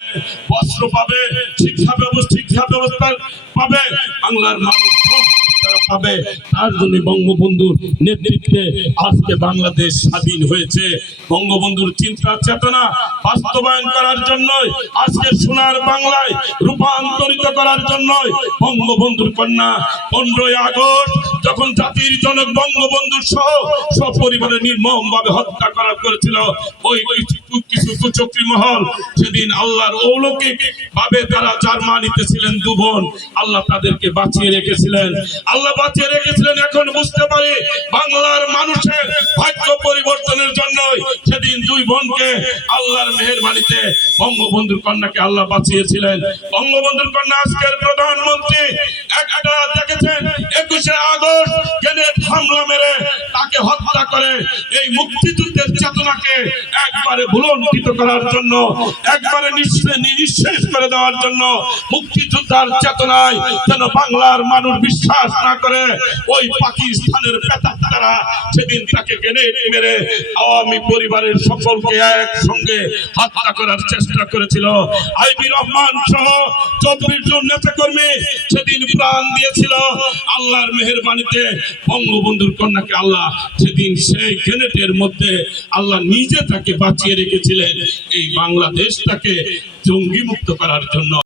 বস্ত্র পাবে, শিক্ষা ব্যবস্থা পাবে, বাংলার মানুষ পাবে। তার জন্য বঙ্গবন্ধুর নেতৃত্বে আজকে বাংলাদেশ স্বাধীন হয়েছে। বঙ্গবন্ধুর চিন্তা চেতনা বাস্তবায়ন করার জন্য, আজকে সোনার বাংলায় রূপান্তরিত করার জন্য বঙ্গবন্ধুর কন্যা 15ই আগস্ট যখন জাতির জনক বঙ্গবন্ধু সহ সপরিবারে নির্মমভাবে হত্যা করেছিল, ওই কিছু কুচক্রী মহল সেদিন আল্লাহর অলৌকিক ভাবে তারা জার্মানিতে ছিলেন, 2 বোন, আল্লাহ তাদেরকে বাঁচিয়ে রেখেছিলেন। আল্লাহ বাঁচিয়ে রেখেছিলেন। এখন বুঝতে পারি বাংলার মানুষের ভাগ্য পরিবর্তনের জন্য সেদিন 2 বোনকে আল্লাহর মেহেরবানিতে বঙ্গবন্ধুর কন্যাকে আল্লাহ বাঁচিয়েছিলেন। বঙ্গবন্ধুর কন্যা আজকের প্রধানমন্ত্রী একটা দেখেছেন 21শে আগস্ট গ্রেনেড হামলা মেরে তাকে হত্যা করে এই মুক্তিযুদ্ধের চেতনাকে একবারে ভুলণ্ঠিত করার জন্য, একবারে নিঃশেষ করে দেওয়ার জন্য, মুক্তিযোদ্ধার চেতনায় যেন বাংলার মানুষ বিশ্বাস না করে ওই পাকিস্তানের পেতাত্তারা সেদিন তাকে গ্রেনেড মেরে আওয়ামী পরিবারের সকলকে একসঙ্গে হত্যা করার চেষ্টা করেছিল। আইবি রহমান সহ 24 জন নেতাকর্মী সেদিন প্রাণ দিয়েছিল। আল্লাহর মেহেরবানিতে বঙ্গবন্ধুর কন্যাকে আল্লাহ সেদিন সেই গ্রেনেডের মধ্যে আল্লাহ নিজে তাকে বাঁচিয়ে রেখেছিলেন এই বাংলাদেশটাকে জঙ্গি মুক্ত করার জন্য।